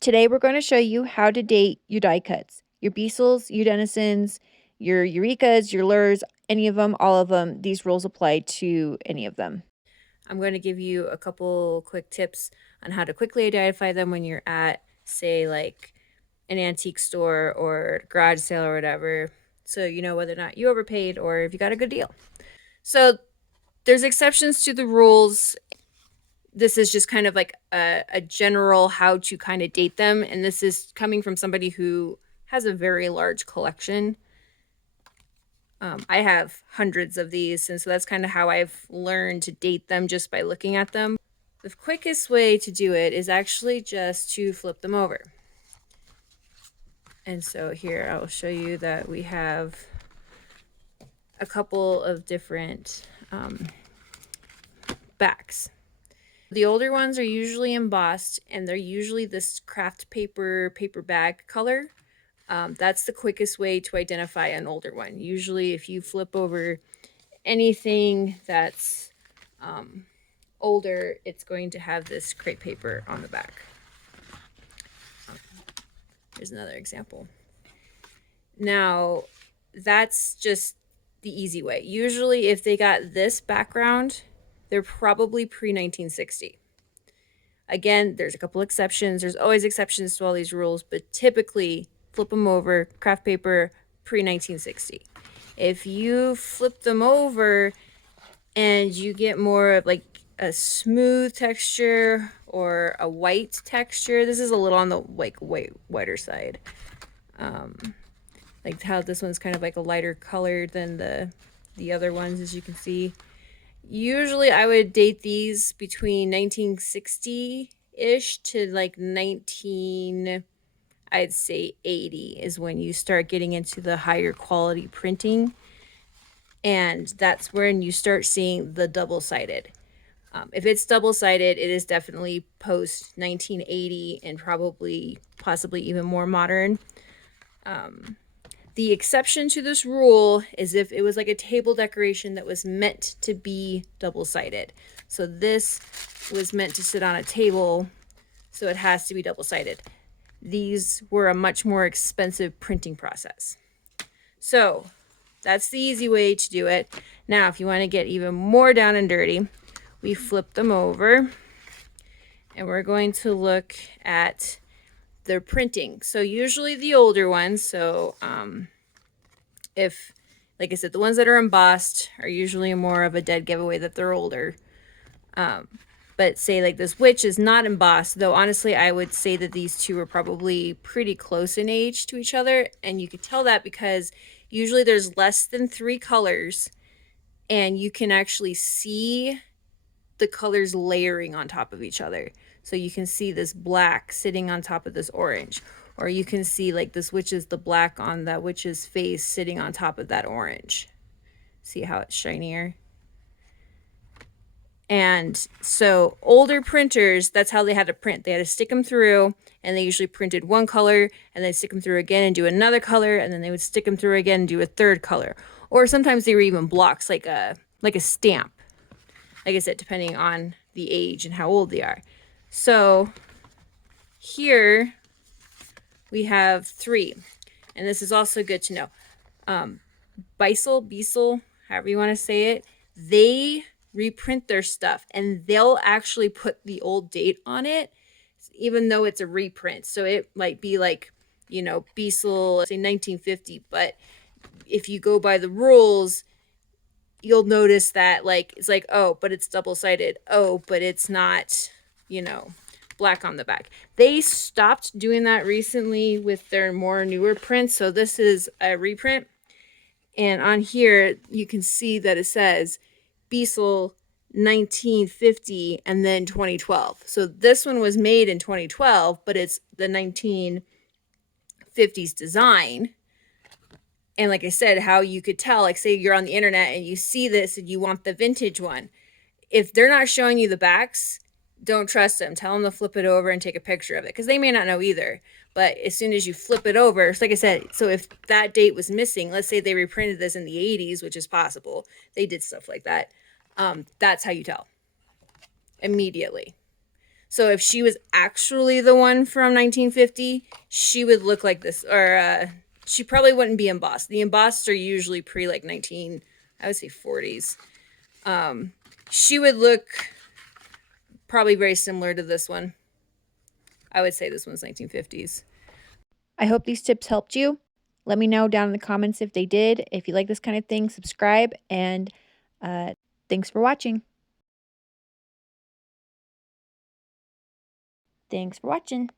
Today we're going to show you how to date your die cuts, your Beistles, your Dennisons, your Eurekas, your Lures, any of them, all of them. These rules apply to any of them. I'm going to give you a couple quick tips on how to quickly identify them when you're at, say, like an antique store or garage sale or whatever, so you know whether or not you overpaid or if you got a good deal. So there's exceptions to the rules. This is just kind of like a general how to kind of date them. And this is coming from somebody who has a very large collection. I have hundreds of these, and so that's kind of how I've learned to date them, just by looking at them. The quickest way to do it is actually just to flip them over. And so here I'll show you that we have a couple of different backs. The older ones are usually embossed, and they're usually this craft paper bag color. That's the quickest way to identify an older one. Usually if you flip over anything that's older, it's going to have this crepe paper on the back. Here's another example. Now, that's just the easy way. Usually if they got this background, they're probably pre-1960. Again, there's a couple exceptions. There's always exceptions to all these rules, but typically flip them over, craft paper, pre-1960. If you flip them over and you get more of like a smooth texture or a white texture, this is a little on the whiter side. Like how this one's kind of like a lighter color than the other ones, as you can see. Usually I would date these between 1960-ish to like I'd say 80 is when you start getting into the higher quality printing. And that's when you start seeing the double-sided. If it's double-sided, it is definitely post 1980 and possibly even more modern. The exception to this rule is if it was like a table decoration that was meant to be double-sided. So this was meant to sit on a table, so it has to be double-sided. These were a much more expensive printing process. So that's the easy way to do it. Now, if you want to get even more down and dirty, we flip them over and we're going to look at their printing. So usually the older ones, so if, like I said, the ones that are embossed are usually more of a dead giveaway that they're older. But say like this witch is not embossed, though honestly I would say that these two are probably pretty close in age to each other, and you could tell that because usually there's less than 3 colors and you can actually see the colors layering on top of each other. So you can see this black sitting on top of this orange, or you can see like this witch's, the black on that witch's face sitting on top of that orange. See how it's shinier? And so older printers, that's how they had to print. They had to stick them through, and they usually printed one color and then stick them through again and do another color, and then they would stick them through again and do a third color. Or sometimes they were even blocks, like a stamp. Like I said, depending on the age and how old they are. So here we have 3, and this is also good to know. Beistle, however you want to say it, they reprint their stuff, and they'll actually put the old date on it, even though it's a reprint. So it might be like, you know, Beistle, say 1950, but if you go by the rules, you'll notice that like it's like, oh, but it's double-sided. Oh, but it's not, you know, black on the back. They stopped doing that recently with their more newer prints. So this is a reprint, and on here you can see that it says Beistle 1950 and then 2012. So this one was made in 2012, but it's the 1950s design. And like I said, how you could tell, like say you're on the internet and you see this and you want the vintage one. If they're not showing you the backs, don't trust them. Tell them to flip it over and take a picture of it, because they may not know either. But as soon as you flip it over, so like I said, so if that date was missing, let's say they reprinted this in the 80s, which is possible. They did stuff like that. That's how you tell immediately. So if she was actually the one from 1950, she would look like this, or she probably wouldn't be embossed. The embossed are usually pre like 19, I would say 40s. She would look probably very similar to this one. I would say this one's 1950s. I hope these tips helped you. Let me know down in the comments if they did. If you like this kind of thing, subscribe, and thanks for watching. Thanks for watching.